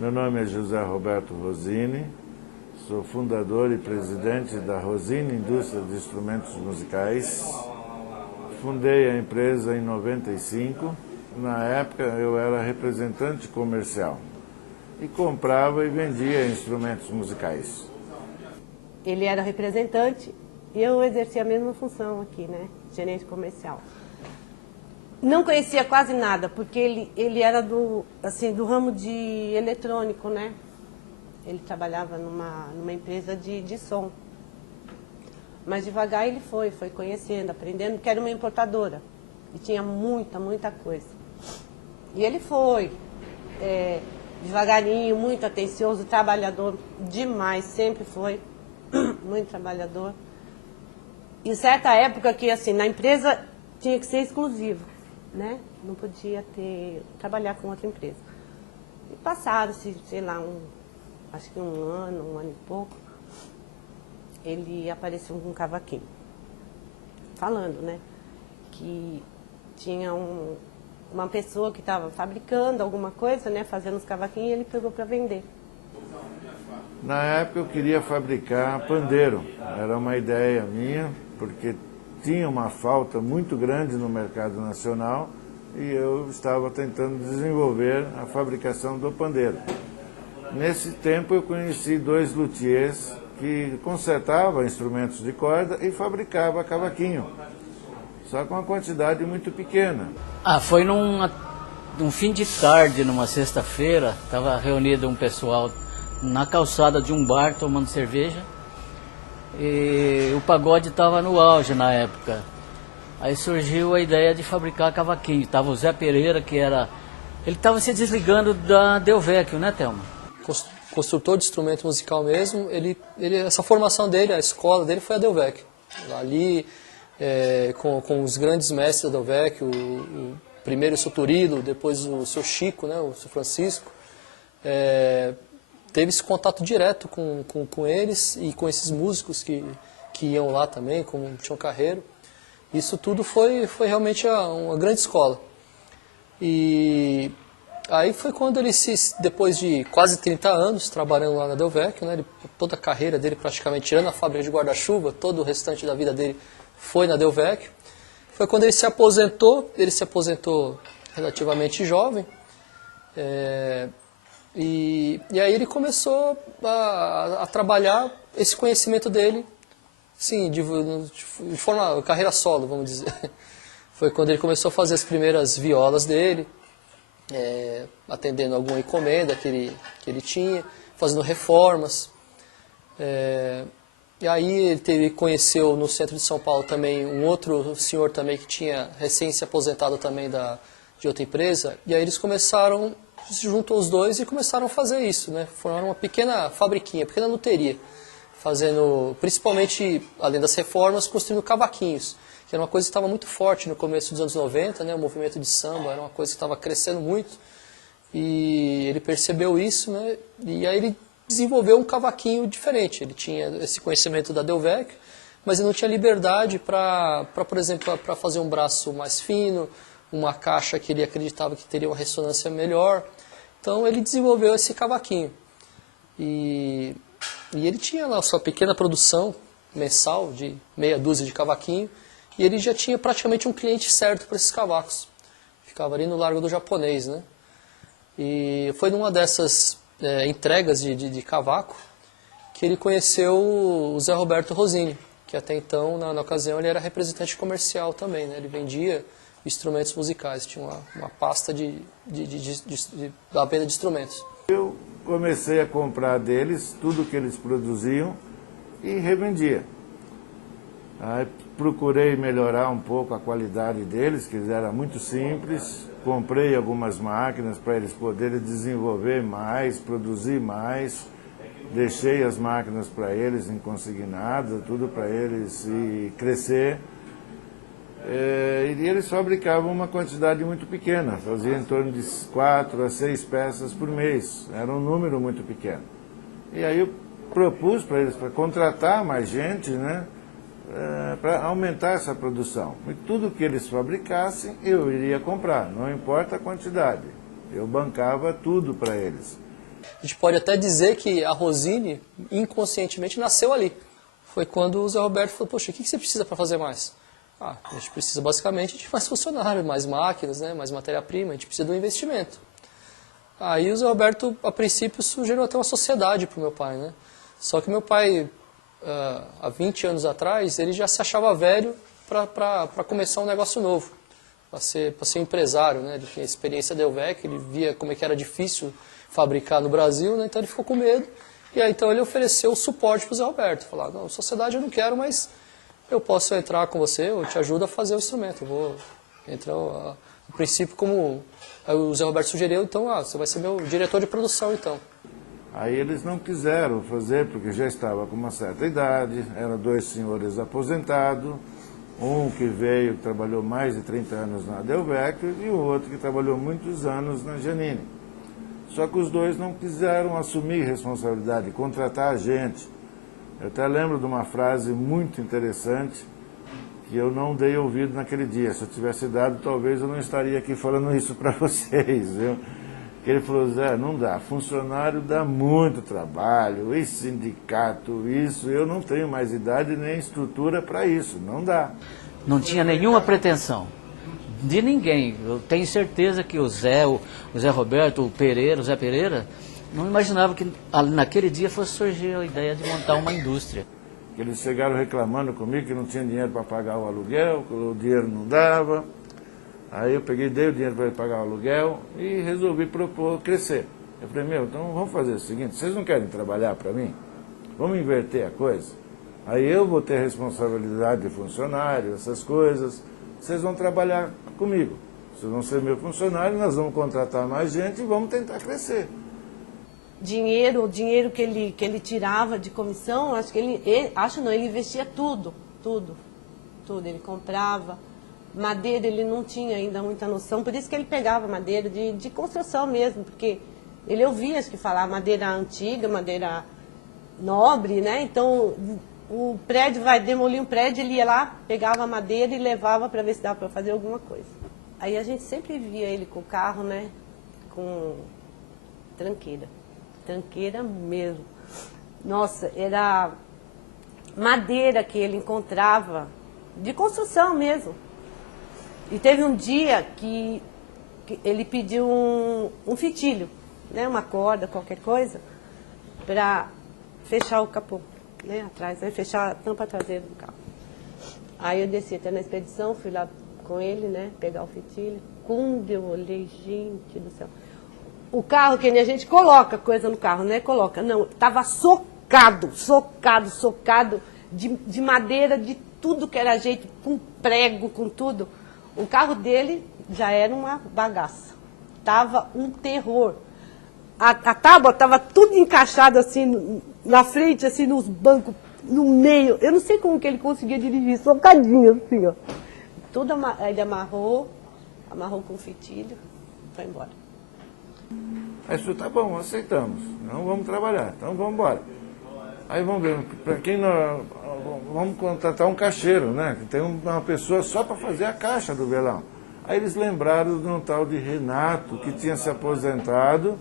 Meu nome é José Roberto Rosini, sou fundador e presidente da Rosini Indústria de Instrumentos Musicais. Fundei a empresa em 95. Na época eu era representante comercial e comprava e vendia instrumentos musicais. Ele era representante e eu exercia a mesma função aqui, né? Gerente comercial. Não conhecia quase nada, porque ele era do ramo de eletrônico, né? Ele trabalhava numa empresa de som. Mas devagar ele foi conhecendo, aprendendo, porque era uma importadora. E tinha muita coisa. E ele foi devagarinho, muito atencioso, trabalhador demais, sempre foi muito trabalhador. Em certa época que assim, na empresa tinha que ser exclusivo, né? Não podia trabalhar com outra empresa. E passaram-se, sei lá, acho que um ano e pouco, ele apareceu com um cavaquinho, falando, né, que tinha uma pessoa que estava fabricando alguma coisa, né, fazendo os cavaquinhos, e ele pegou para vender. Na época eu queria fabricar pandeiro, era uma ideia minha, porque tinha uma falta muito grande no mercado nacional e eu estava tentando desenvolver a fabricação do pandeiro. Nesse tempo eu conheci dois luthiers que consertavam instrumentos de corda e fabricavam cavaquinho, só com uma quantidade muito pequena. Foi num fim de tarde, numa sexta-feira, estava reunido um pessoal na calçada de um bar tomando cerveja e o pagode estava no auge na época. Aí surgiu a ideia de fabricar cavaquinho. Estava o Zé Pereira, ele estava se desligando da Delvecchio, né, Thelma? Construtor de instrumento musical mesmo, essa formação dele, a escola dele foi a Delvecchio. Ali, com os grandes mestres da Delvecchio, o primeiro o seu Turilo, depois o seu Chico, né, o seu Francisco, teve esse contato direto com eles e com esses músicos que iam lá também, como o Tião Carreiro. Isso tudo foi realmente uma grande escola. E aí foi quando ele, depois de quase 30 anos trabalhando lá na Delvecchio, né, toda a carreira dele praticamente, tirando a fábrica de guarda-chuva, todo o restante da vida dele foi na Delvecchio. Foi quando ele se aposentou relativamente jovem, e aí ele começou a trabalhar esse conhecimento dele, sim, de forma carreira solo, vamos dizer. Foi quando ele começou a fazer as primeiras violas dele, atendendo alguma encomenda que ele tinha, fazendo reformas. E aí ele conheceu no centro de São Paulo também um outro senhor também que tinha recém se aposentado também de outra empresa. E aí eles se juntou os dois e começaram a fazer isso, né? Formaram uma pequena fabriquinha, pequena luteria, fazendo, principalmente, além das reformas, construindo cavaquinhos, que era uma coisa que estava muito forte no começo dos anos 90, né? O movimento de samba era uma coisa que estava crescendo muito, e ele percebeu isso, né? E aí ele desenvolveu um cavaquinho diferente. Ele tinha esse conhecimento da Delvecchio, mas ele não tinha liberdade para, por exemplo, para fazer um braço mais fino, uma caixa que ele acreditava que teria uma ressonância melhor. Então ele desenvolveu esse cavaquinho. E ele tinha lá a sua pequena produção mensal de meia dúzia de cavaquinho, e ele já tinha praticamente um cliente certo para esses cavacos. Ficava ali no Largo do Japonês, né? E foi numa dessas entregas de cavaco que ele conheceu o Zé Roberto Rosini, que até então, na ocasião, ele era representante comercial também, né? Ele vendia instrumentos musicais, tinha uma pasta da venda de instrumentos. Eu comecei a comprar deles tudo que eles produziam e revendia. Aí procurei melhorar um pouco a qualidade deles, que era muito simples. Comprei algumas máquinas para eles poderem desenvolver mais, produzir mais. Deixei as máquinas para eles em consignado, tudo para eles crescer. E eles fabricavam uma quantidade muito pequena, faziam em torno de 4 a 6 peças por mês. Era um número muito pequeno. E aí eu propus para eles, para contratar mais gente, né, para aumentar essa produção. E tudo que eles fabricassem, eu iria comprar, não importa a quantidade. Eu bancava tudo para eles. A gente pode até dizer que a Rosine, inconscientemente, nasceu ali. Foi quando o Zé Roberto falou, poxa, o que você precisa para fazer mais? Ah, a gente precisa basicamente de mais funcionários, mais máquinas, né, mais matéria-prima, a gente precisa de um investimento. Aí o Zé Roberto, a princípio, sugeriu até uma sociedade para o meu pai, né? Só que meu pai, há 20 anos atrás, ele já se achava velho para começar um negócio novo, para ser empresário, né? Ele tinha experiência da Delvec, ele via como é que era difícil fabricar no Brasil, né? Então ele ficou com medo. E aí então ele ofereceu o suporte para o Zé Roberto. Falou, não, sociedade eu não quero, mas eu posso entrar com você, eu te ajudo a fazer o instrumento. Eu vou entrar, a princípio, como o Zé Roberto sugeriu, então você vai ser meu diretor de produção, então. Aí eles não quiseram fazer, porque já estava com uma certa idade, eram 2 senhores aposentados, um que veio, que trabalhou mais de 30 anos na Delvec, e o outro que trabalhou muitos anos na Janine. Só que os 2 não quiseram assumir responsabilidade, contratar a gente. Eu até lembro de uma frase muito interessante, que eu não dei ouvido naquele dia. Se eu tivesse dado, talvez eu não estaria aqui falando isso para vocês, viu? Que ele falou, Zé, não dá, funcionário dá muito trabalho, e sindicato, isso, eu não tenho mais idade nem estrutura para isso, não dá. Não tinha nenhuma pretensão de ninguém. Eu tenho certeza que o Zé Roberto, o Zé Pereira, não imaginava que naquele dia fosse surgir a ideia de montar uma indústria. Eles chegaram reclamando comigo que não tinha dinheiro para pagar o aluguel, que o dinheiro não dava. Aí eu dei o dinheiro para ele pagar o aluguel e resolvi propor crescer. Eu falei, então vamos fazer o seguinte, vocês não querem trabalhar para mim? Vamos inverter a coisa? Aí eu vou ter responsabilidade de funcionário, essas coisas, vocês vão trabalhar comigo. Vocês vão ser meu funcionário, nós vamos contratar mais gente e vamos tentar crescer. O dinheiro que ele tirava de comissão, ele investia tudo. Ele comprava. Madeira ele não tinha ainda muita noção, por isso que ele pegava madeira de construção mesmo, porque ele ouvia acho que falar madeira antiga, madeira nobre, né? Então o prédio vai demolir um prédio, ele ia lá, pegava a madeira e levava para ver se dava para fazer alguma coisa. Aí a gente sempre via ele com o carro, né? Com tranqueira mesmo. Nossa, era madeira que ele encontrava, de construção mesmo. E teve um dia que ele pediu um fitilho, né, uma corda, qualquer coisa, para fechar o capô, né, atrás, né, fechar a tampa traseira do carro. Aí eu desci até na expedição, fui lá com ele, né, pegar o fitilho. Quando eu olhei, gente do céu. O carro, que nem a gente coloca coisa no carro, né, não, estava socado de madeira, de tudo que era jeito, com prego, com tudo. O carro dele já era uma bagaça. Tava um terror. A tábua estava tudo encaixada assim, na frente, assim, nos bancos, no meio. Eu não sei como que ele conseguia dirigir, socadinho assim, ó. Tudo ele amarrou com fitilho, foi embora. Aí isso tá bom, aceitamos. Não vamos trabalhar, então vamos embora. Aí vamos ver, para quem nós vamos contratar um caixeiro, né? Que tem uma pessoa só para fazer a caixa do velão. Aí eles lembraram de um tal de Renato, que tinha se aposentado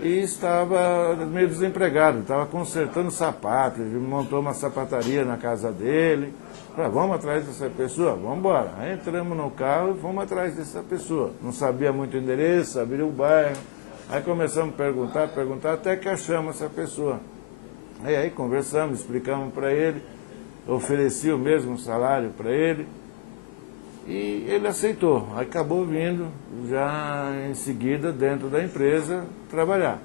e estava meio desempregado, estava consertando sapatos, ele montou uma sapataria na casa dele. Falei, vamos atrás dessa pessoa? Vamos embora. Aí entramos no carro e fomos atrás dessa pessoa. Não sabia muito o endereço, sabia o bairro. Aí começamos a perguntar, até que achamos essa pessoa. Aí conversamos, explicamos para ele, ofereci o mesmo salário para ele e ele aceitou. Aí acabou vindo já em seguida dentro da empresa trabalhar.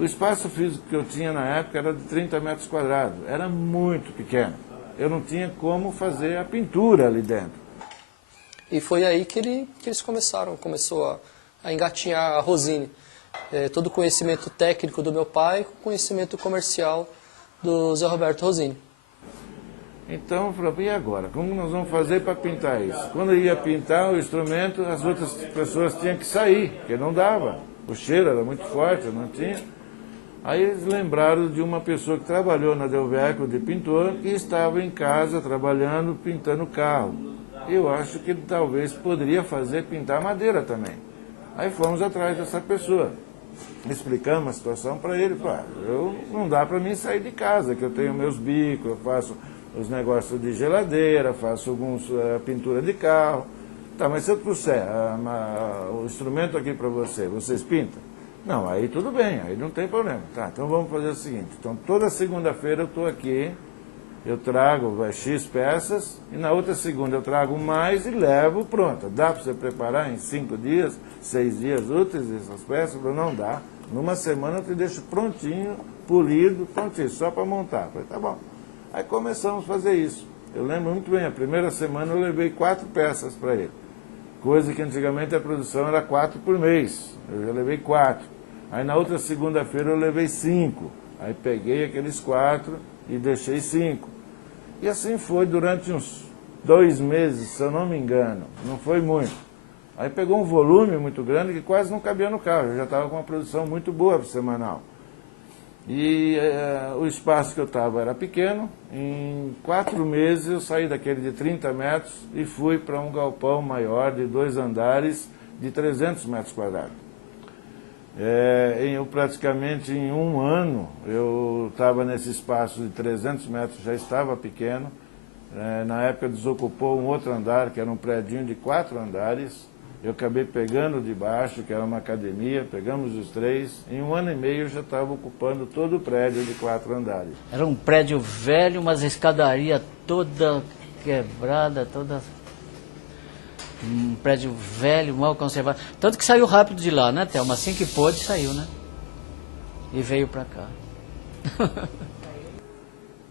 O espaço físico que eu tinha na época era de 30 metros quadrados, era muito pequeno. Eu não tinha como fazer a pintura ali dentro. E foi aí que eles começou a engatinhar a Rosine. Todo o conhecimento técnico do meu pai com o conhecimento comercial do Zé Roberto Rosine. Então eu falei, e agora? Como nós vamos fazer para pintar isso? Quando eu ia pintar o instrumento, as outras pessoas tinham que sair, porque não dava. O cheiro era muito forte, não tinha. Aí eles lembraram de uma pessoa que trabalhou na Delvec de pintor, que estava em casa trabalhando, pintando carro. Eu acho que ele talvez poderia pintar madeira também. Aí fomos atrás dessa pessoa. explicamos a situação para ele. Não dá para mim sair de casa, que eu tenho meus bicos, eu faço os negócios de geladeira, faço alguns pintura de carro. Tá, mas se eu trouxer o instrumento aqui para vocês pintam? Não, aí tudo bem, aí não tem problema. Tá, então vamos fazer o seguinte, então toda segunda-feira eu estou aqui, eu trago X peças, e na outra segunda eu trago mais e levo, pronto. Dá para você preparar em 5 dias, 6 dias úteis essas peças? Não dá. Numa semana eu te deixo prontinho, polido, prontinho, só para montar. Eu falei, tá bom. Aí começamos a fazer isso. Eu lembro muito bem, a primeira semana eu levei 4 peças para ele. Coisa que antigamente a produção era 4 por mês. Eu já levei 4. Aí na outra segunda-feira eu levei 5. Aí peguei aqueles 4 e deixei 5. E assim foi durante uns 2 meses, se eu não me engano. Não foi muito. Aí pegou um volume muito grande que quase não cabia no carro. Eu já estava com uma produção muito boa semanal. E o espaço que eu estava era pequeno. Em 4 meses eu saí daquele de 30 metros e fui para um galpão maior de 2 andares de 300 metros quadrados. Praticamente em 1 ano eu estava nesse espaço de 300 metros, já estava pequeno. Na época desocupou um outro andar, que era um predinho de 4 andares. Eu acabei pegando de baixo, que era uma academia, pegamos os 3. Em 1 ano e meio eu já estava ocupando todo o prédio de 4 andares. Era um prédio velho, mas a escadaria toda quebrada, um prédio velho, mal conservado. Tanto que saiu rápido de lá, né, Thelma? Assim que pôde, saiu, né? E veio para cá.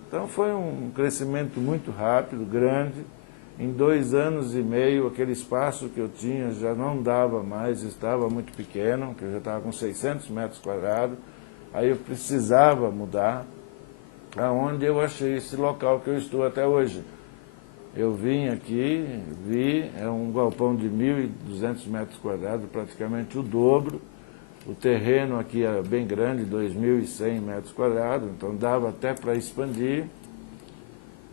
Então foi um crescimento muito rápido, grande. Em 2 anos e meio, aquele espaço que eu tinha já não dava mais, estava muito pequeno, que eu já estava com 600 metros quadrados. Aí eu precisava mudar, aonde eu achei esse local que eu estou até hoje. Eu vim aqui, é um galpão de 1.200 metros quadrados, praticamente o dobro. O terreno aqui é bem grande, 2.100 metros quadrados, então dava até para expandir.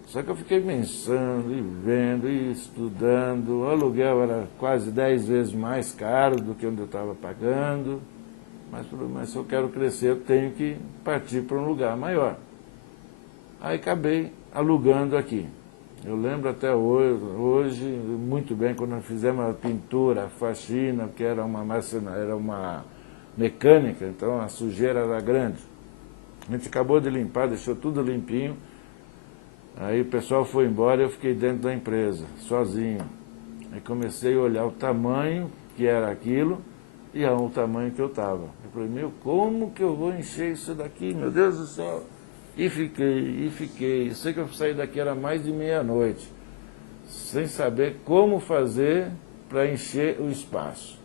Só que eu fiquei pensando, e vendo, e estudando. O aluguel era quase 10 vezes mais caro do que onde eu estava pagando. Mas se eu quero crescer, eu tenho que partir para um lugar maior. Aí acabei alugando aqui. Eu lembro até hoje muito bem, quando nós fizemos a pintura, a faxina, que era uma mecânica, então a sujeira era grande. A gente acabou de limpar, deixou tudo limpinho. Aí o pessoal foi embora e eu fiquei dentro da empresa, sozinho. Aí comecei a olhar o tamanho que era aquilo e o tamanho que eu estava. Eu falei, como que eu vou encher isso daqui, meu Deus do céu? E fiquei. Eu sei que eu saí daqui, era mais de meia-noite, sem saber como fazer para encher o espaço.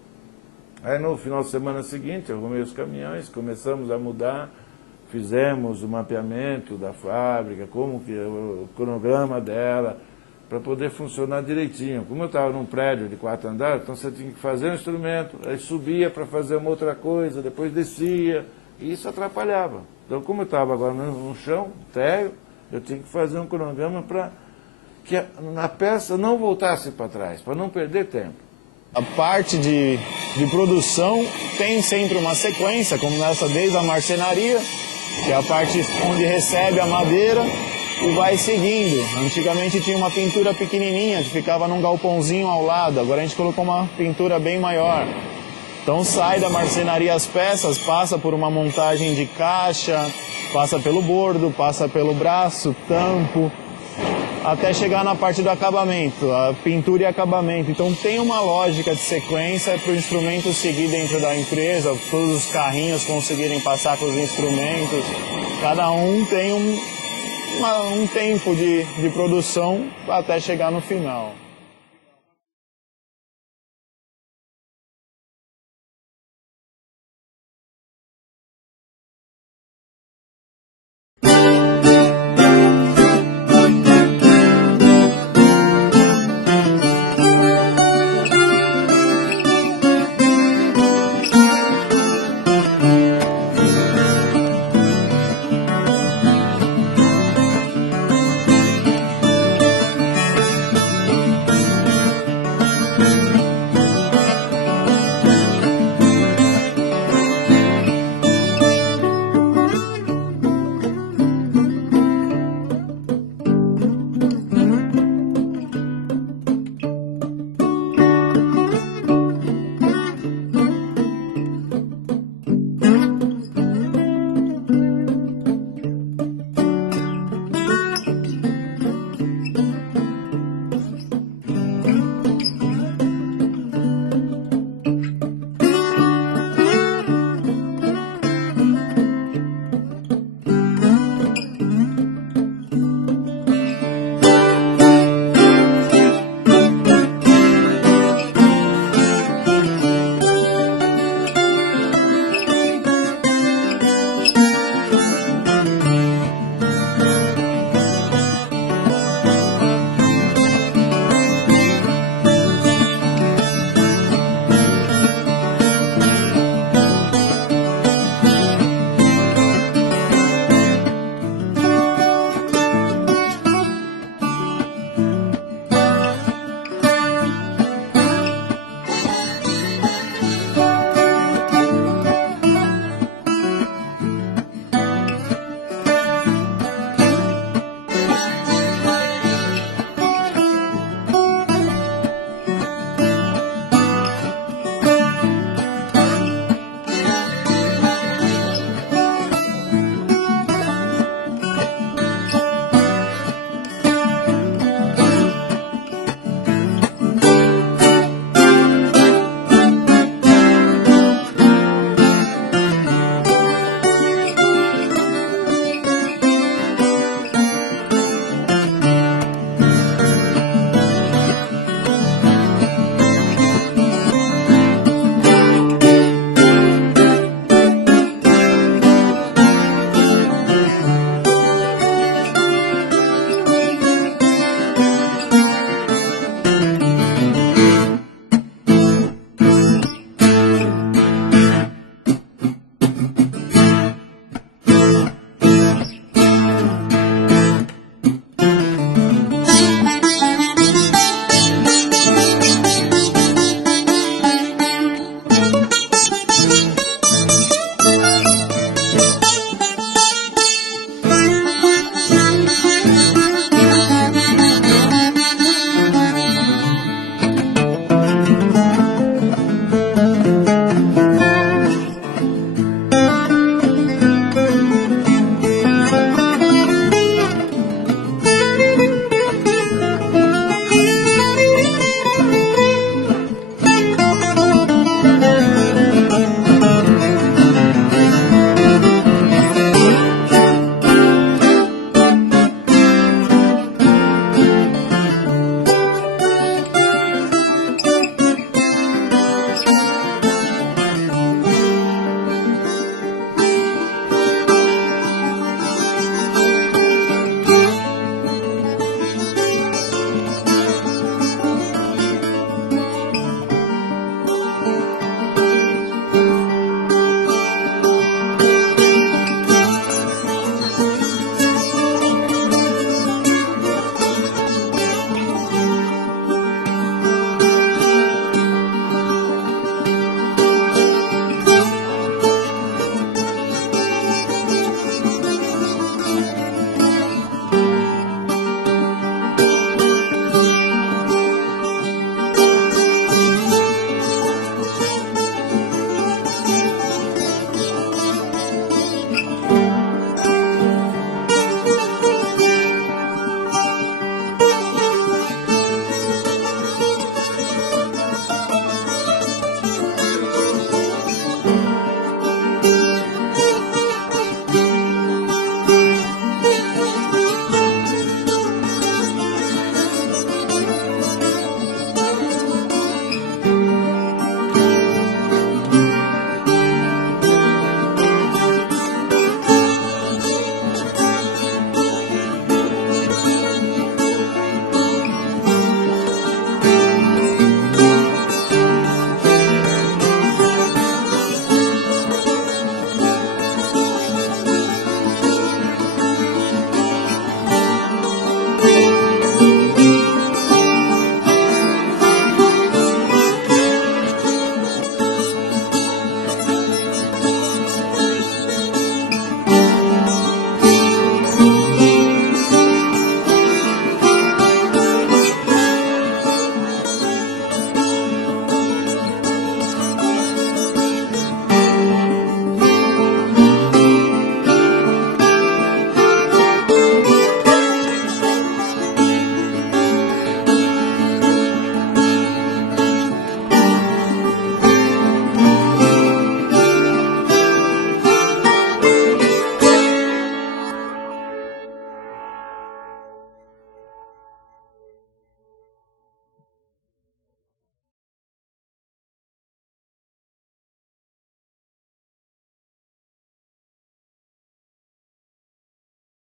Aí no final de semana seguinte, eu arrumei os caminhões, começamos a mudar. Fizemos o mapeamento da fábrica, o cronograma dela, para poder funcionar direitinho. Como eu estava num prédio de 4 andares, então você tinha que fazer um instrumento, aí subia para fazer uma outra coisa, depois descia, e isso atrapalhava. Então, como eu estava agora no chão, térreo, eu tinha que fazer um cronograma para que a peça não voltasse para trás, para não perder tempo. A parte de produção tem sempre uma sequência, como nessa desde a marcenaria, que é a parte onde recebe a madeira e vai seguindo. Antigamente tinha uma pintura pequenininha que ficava num galpãozinho ao lado, agora a gente colocou uma pintura bem maior. Então sai da marcenaria as peças, passa por uma montagem de caixa, passa pelo bordo, passa pelo braço, tampo, até chegar na parte do acabamento, a pintura e acabamento. Então tem uma lógica de sequência para o instrumento seguir dentro da empresa, todos os carrinhos conseguirem passar com os instrumentos. Cada um tem um tempo de produção até chegar no final.